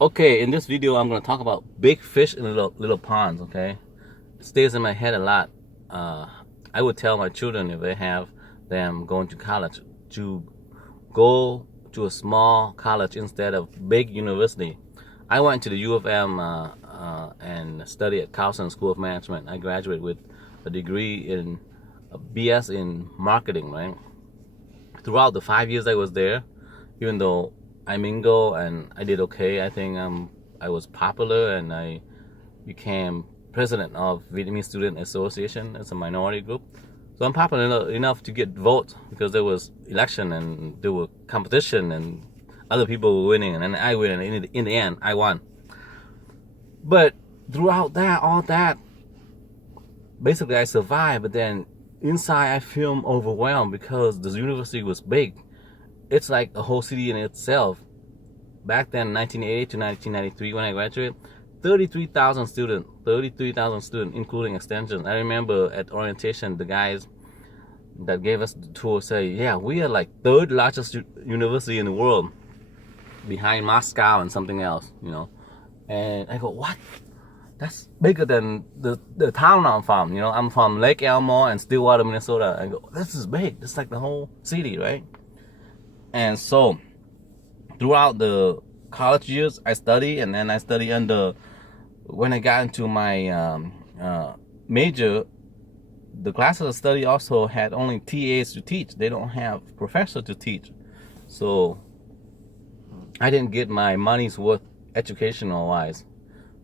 Okay, in this video, I'm going to talk about big fish in little ponds, okay? It stays in my head a lot. I would tell my children if they have them going to college to go to a small college instead of big university. I went to the U of M and studied at Carlson School of Management. I graduated with a degree in a BS in marketing, right? Throughout the 5 years I was there, even though I mingle and I did okay, I think I was popular and I became president of Vietnamese Student Association as a minority group. So I'm popular enough to get votes because there was election and there were competition and other people were winning and I win, and in the end I won. But throughout all that, basically I survived, but then inside I feel overwhelmed because the university was big. It's like a whole city in itself. Back then, 1980 to 1993, when I graduated, 33,000 students, including extensions. I remember at orientation, the guys that gave us the tour say, yeah, we are like third largest university in the world, behind Moscow and something else, you know. And I go, what? That's bigger than the town I'm from, you know. I'm from Lake Elmo and Stillwater, Minnesota. I go, this is big. It's like the whole city, right? And so throughout the college years, I study, and then I study under. When I got into my major, the classes I study also had only TAs to teach. They don't have professors to teach, so I didn't get my money's worth educational wise.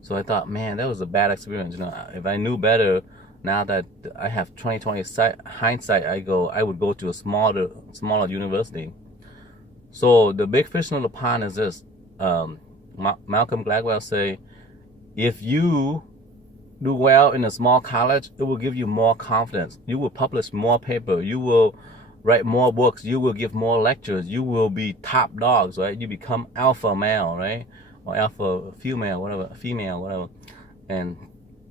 So I thought, man, that was a bad experience. You know, if I knew better, now that I have 2020 hindsight, I would go to a smaller university. So the big fish in the pond is this. Malcolm Gladwell say, if you do well in a small college, it will give you more confidence. You will publish more paper. You will write more books. You will give more lectures. You will be top dogs, right? You become alpha male, right? Or alpha female, whatever. And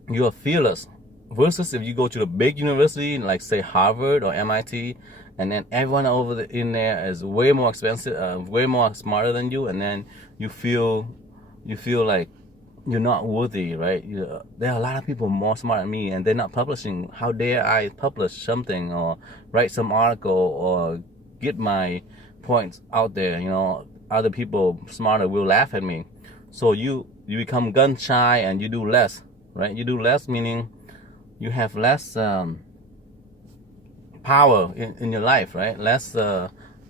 you are fearless. Versus if you go to the big university, like say Harvard or MIT, and then everyone in there is way more expensive, way more smarter than you, and then you feel like you're not worthy, right? There are a lot of people more smart than me, and they're not publishing. How dare I publish something or write some article or get my points out there? You know, other people smarter will laugh at me. So you become gun shy and you do less, right? You do less meaning you have less power in your life, right? Less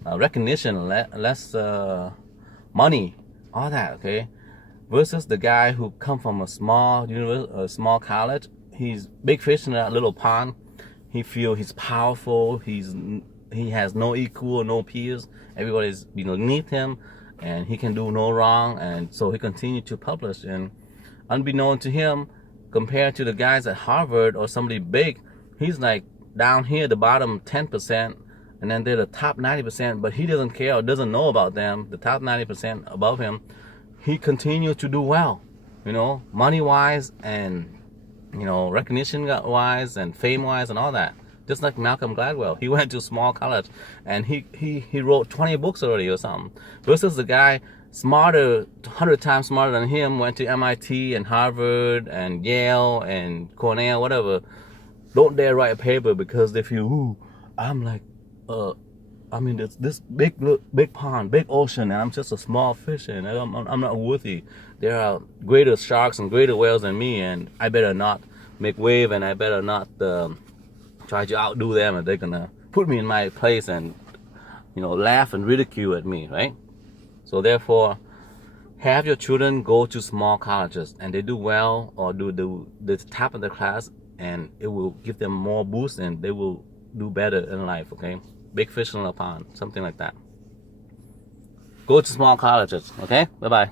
recognition, less money, all that, okay? Versus the guy who come from a small college, he's big fish in that little pond. He feel he's powerful. He has no equal, no peers. Everybody's beneath him, and he can do no wrong. And so he continued to publish. And unbeknown to him, compared to the guys at Harvard or somebody big, he's like down here, the bottom 10%, and then they're the top 90%. But he doesn't care or doesn't know about them. The top 90% above him, he continued to do well, you know, money-wise and, you know, recognition-wise and fame-wise and all that. Just like Malcolm Gladwell, he went to small college and he wrote 20 books already or something. Versus the guy smarter, 100 times smarter than him, went to MIT and Harvard and Yale and Cornell, whatever. Don't dare write a paper because they feel, ooh, I'm like, I mean, this big pond, big ocean, and I'm just a small fish, and I'm not worthy. There are greater sharks and greater whales than me, and I better not make wave, and I better not try to outdo them, and they're gonna put me in my place and, you know, laugh and ridicule at me, right? So therefore, have your children go to small colleges, and they do well or do the top of the class, and it will give them more boost, and they will do better in life, okay? Big fish in a pond, something like that. Go to small colleges, okay? Bye-bye.